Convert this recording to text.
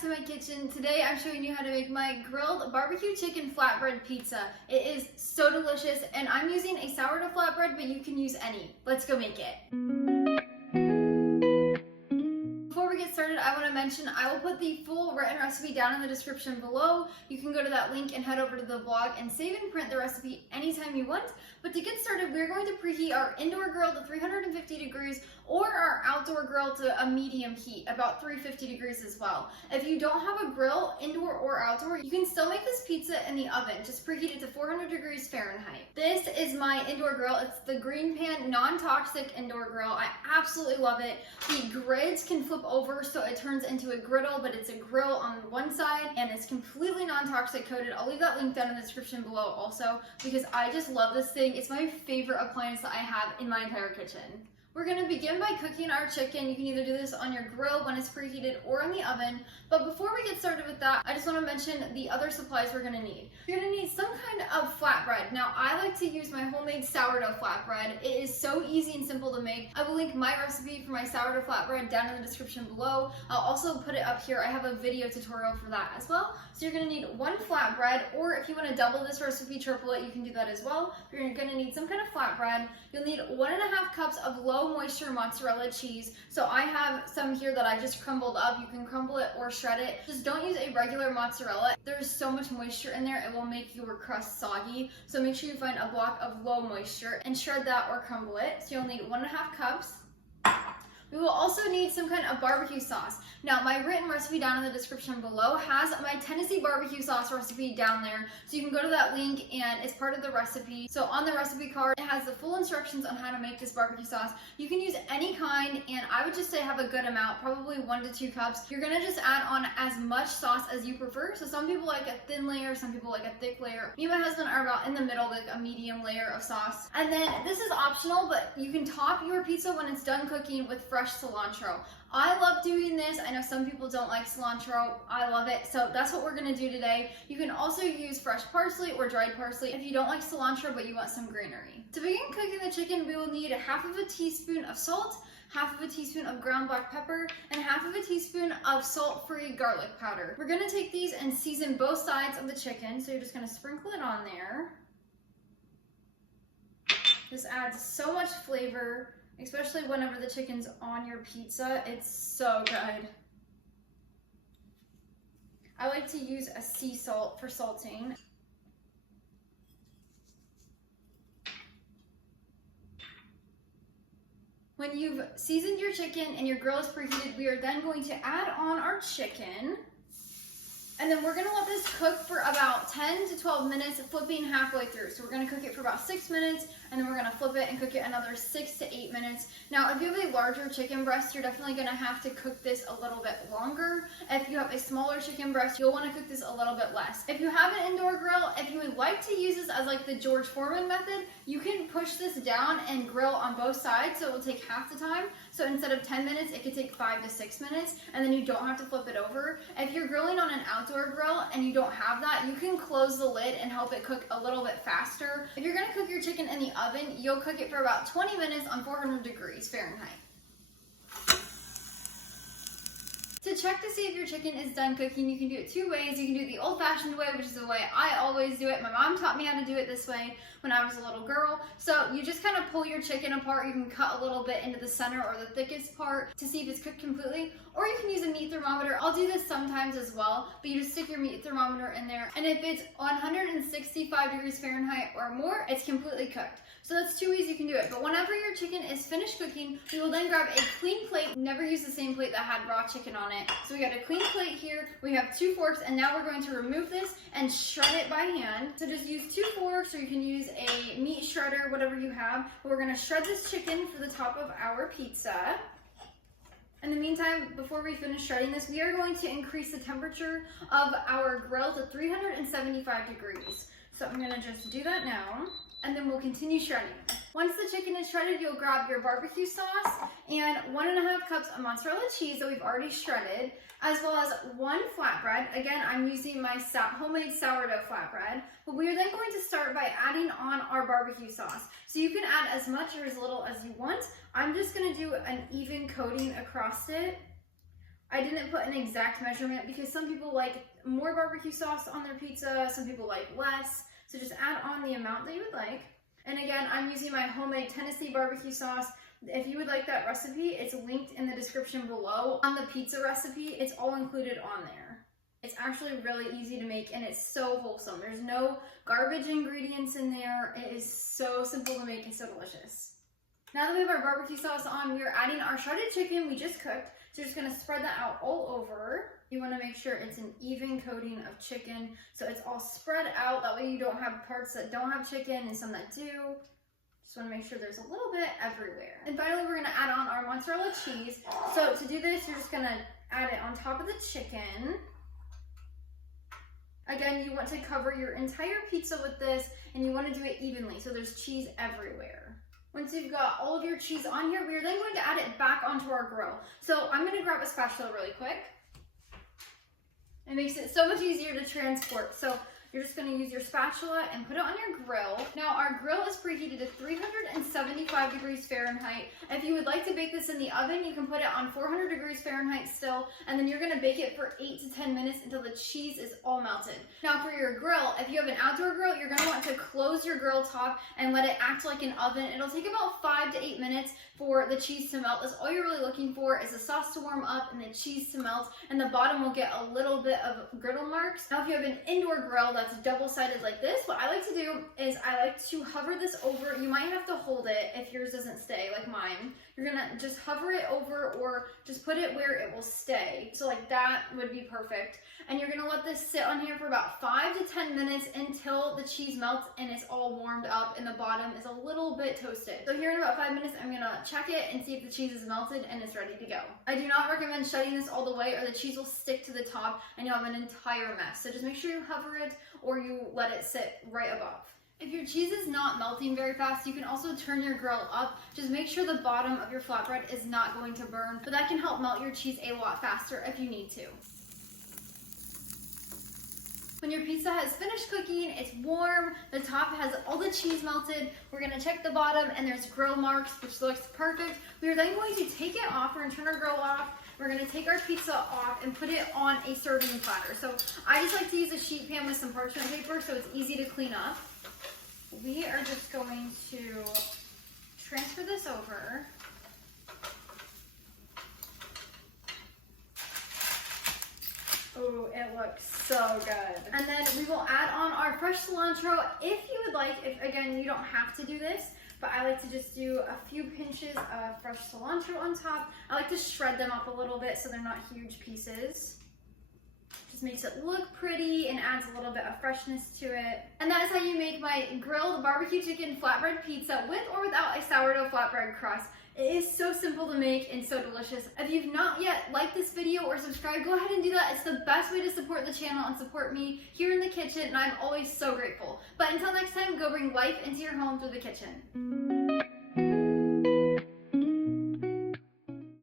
back to my kitchen. Today I'm showing you how to make my grilled barbecue chicken flatbread pizza. It is so delicious and I'm using a sourdough flatbread, but you can use any. Let's go make it. Before we get started, I want to mention I will put the full written recipe down in the description below. You can go to that link and head over to the blog and save and print the recipe anytime you want. But to get started, we're going to preheat our indoor grill to 350 degrees or our outdoor grill to a medium heat, about 350 degrees as well. If you don't have a grill, indoor or outdoor, you can still make this pizza in the oven. Just preheat it to 400 degrees Fahrenheit. This is my indoor grill. It's the green pan non-toxic indoor grill. I absolutely love it. The grids can flip over so it turns into a griddle, but it's a grill on one side and it's completely non-toxic coated. I'll leave that link down in the description below also because I just love this thing. It's my favorite appliance that I have in my entire kitchen. We're going to begin by cooking our chicken. You can either do this on your grill when it's preheated or in the oven. But before we get started with that, I just want to mention the other supplies we're going to need. You're going to need some kind of flatbread. Now, I like to use my homemade sourdough flatbread. It is so easy and simple to make. I will link my recipe for my sourdough flatbread down in the description below. I'll also put it up here. I have a video tutorial for that as well. So you're going to need one flatbread, or if you want to double this recipe, triple it, you can do that as well. You're going to need some kind of flatbread. You'll need 1.5 cups of low moisture mozzarella cheese. So I have some here that I just crumbled up. You can crumble it or shred it. Just don't use a regular mozzarella. There's so much moisture in there, it will make your crust soggy. So make sure you find a block of low moisture and shred that or crumble it. So you'll need 1.5 cups. We will also need some kind of barbecue sauce. Now, my written recipe down in the description below has my Tennessee barbecue sauce recipe down there. So you can go to that link and it's part of the recipe. So on the recipe card, it has the full instructions on how to make this barbecue sauce. You can use any kind, and I would just say have a good amount, probably 1 to 2 cups. You're gonna just add on as much sauce as you prefer. So some people like a thin layer, some people like a thick layer. Me and my husband are about in the middle, like a medium layer of sauce. And then this is optional, but you can top your pizza when it's done cooking with fresh cilantro. I love doing this. I know some people don't like cilantro. I love it. So that's what we're going to do today. You can also use fresh parsley or dried parsley if you don't like cilantro but you want some greenery. To begin cooking the chicken, we will need 1/2 teaspoon of salt, 1/2 teaspoon of ground black pepper, and 1/2 teaspoon of salt-free garlic powder. We're going to take these and season both sides of the chicken. So you're just going to sprinkle it on there. This adds so much flavor, especially whenever the chicken's on your pizza. It's so good. I like to use a sea salt for salting. When you've seasoned your chicken and your grill is preheated, we are then going to add on our chicken. And then we're gonna let this cook for about 10 to 12 minutes, flipping halfway through. So we're gonna cook it for about 6 minutes, and then we're gonna flip it and cook it another 6 to 8 minutes. Now, if you have a larger chicken breast, you're definitely gonna have to cook this a little bit longer. If you have a smaller chicken breast, you'll wanna cook this a little bit less. If you have an indoor grill, if you would like to use this as like the George Foreman method, you can push this down and grill on both sides, so it will take half the time. So instead of 10 minutes, it could take 5 to 6 minutes, and then you don't have to flip it over. If you're grilling on an outdoor grill and you don't have that, you can close the lid and help it cook a little bit faster. If you're gonna cook your chicken in the oven, you'll cook it for about 20 minutes on 400 degrees Fahrenheit. To check to see if your chicken is done cooking, you can do it 2 ways. You can do it the old-fashioned way, which is the way I always do it. My mom taught me how to do it this way when I was a little girl. So you just kind of pull your chicken apart. You can cut a little bit into the center or the thickest part to see if it's cooked completely, or you can use a meat thermometer. I'll do this sometimes as well, but you just stick your meat thermometer in there, and if it's 165 degrees Fahrenheit or more, it's completely cooked. So that's 2 ways you can do it. But whenever your chicken is finished cooking, we will then grab a clean plate. Never use the same plate that had raw chicken on it. So we got a clean plate here. We have 2 forks, and now we're going to remove this and shred it by hand. So just use 2 forks, or you can use a meat shredder, whatever you have. But we're going to shred this chicken for the top of our pizza. In the meantime, before we finish shredding this, we are going to increase the temperature of our grill to 375 degrees. So I'm going to just do that now, and then we'll continue shredding. Once the chicken is shredded, you'll grab your barbecue sauce and 1.5 cups of mozzarella cheese that we've already shredded, as well as 1 flatbread. Again, I'm using my homemade sourdough flatbread, but we are then going to start by adding on our barbecue sauce. So you can add as much or as little as you want. I'm just gonna do an even coating across it. I didn't put an exact measurement because some people like more barbecue sauce on their pizza, some people like less. So just add on the amount that you would like. And again, I'm using my homemade Tennessee barbecue sauce. If you would like that recipe, it's linked in the description below. On the pizza recipe, it's all included on there. It's actually really easy to make and it's so wholesome. There's no garbage ingredients in there. It is so simple to make and so delicious. Now that we have our barbecue sauce on, we are adding our shredded chicken we just cooked. So you're just gonna spread that out all over. You wanna make sure it's an even coating of chicken, so it's all spread out. That way you don't have parts that don't have chicken and some that do. Just wanna make sure there's a little bit everywhere. And finally, we're gonna add on our mozzarella cheese. So to do this, you're just gonna add it on top of the chicken. Again, you want to cover your entire pizza with this, and you wanna do it evenly, so there's cheese everywhere. Once you've got all of your cheese on here, we are then going to add it back onto our grill. So I'm going to grab a spatula really quick. It makes it so much easier to transport. So you're just going to use your spatula and put it on your grill. Now our grill is preheated to 375 degrees Fahrenheit. If you would like to bake this in the oven, you can put it on 400 degrees Fahrenheit still, and then you're going to bake it for 8 to 10 minutes until the cheese is all melted. Now for your grill, if you have an outdoor grill, you're going to want to close your grill top and let it act like an oven. It'll take about 5 to 8 minutes for the cheese to melt. That's all you're really looking for, is the sauce to warm up and the cheese to melt, and the bottom will get a little bit of griddle marks. Now if you have an indoor grill that's double-sided like this, what I like to do is I like to hover this over. You might have to hold it if yours doesn't stay like mine. You're gonna just hover it over or just put it where it will stay. So like that would be perfect. And you're gonna let this sit on here for about 5 to 10 minutes until the cheese melts and it's all warmed up and the bottom is a little bit toasted. So here in about 5 minutes, I'm gonna check it and see if the cheese is melted and it's ready to go. I do not recommend shutting this all the way or the cheese will stick to the top and you'll have an entire mess. So just make sure you hover it or you let it sit right above. If your cheese is not melting very fast, you can also turn your grill up. Just make sure the bottom of your flatbread is not going to burn, but that can help melt your cheese a lot faster if you need to. When your pizza has finished cooking, it's warm, the top has all the cheese melted, we're gonna check the bottom and there's grill marks, which looks perfect. We are then going to take it off, we're gonna turn our grill off, we're gonna take our pizza off and put it on a serving platter. So I just like to use a sheet pan with some parchment paper so it's easy to clean up. We are just going to transfer this over. Oh, it looks so good. And then we will add on our fresh cilantro if you would like. If again, you don't have to do this, but I like to just do a few pinches of fresh cilantro on top. I like to shred them up a little bit so they're not huge pieces. Just makes it look pretty and adds a little bit of freshness to it. And that is how you make my grilled barbecue chicken flatbread pizza with or without a sourdough flatbread crust. It is so simple to make and so delicious. If you've not yet liked this video or subscribed, go ahead and do that. It's the best way to support the channel and support me here in the kitchen, and I'm always so grateful. But until next time, go bring life into your home through the kitchen.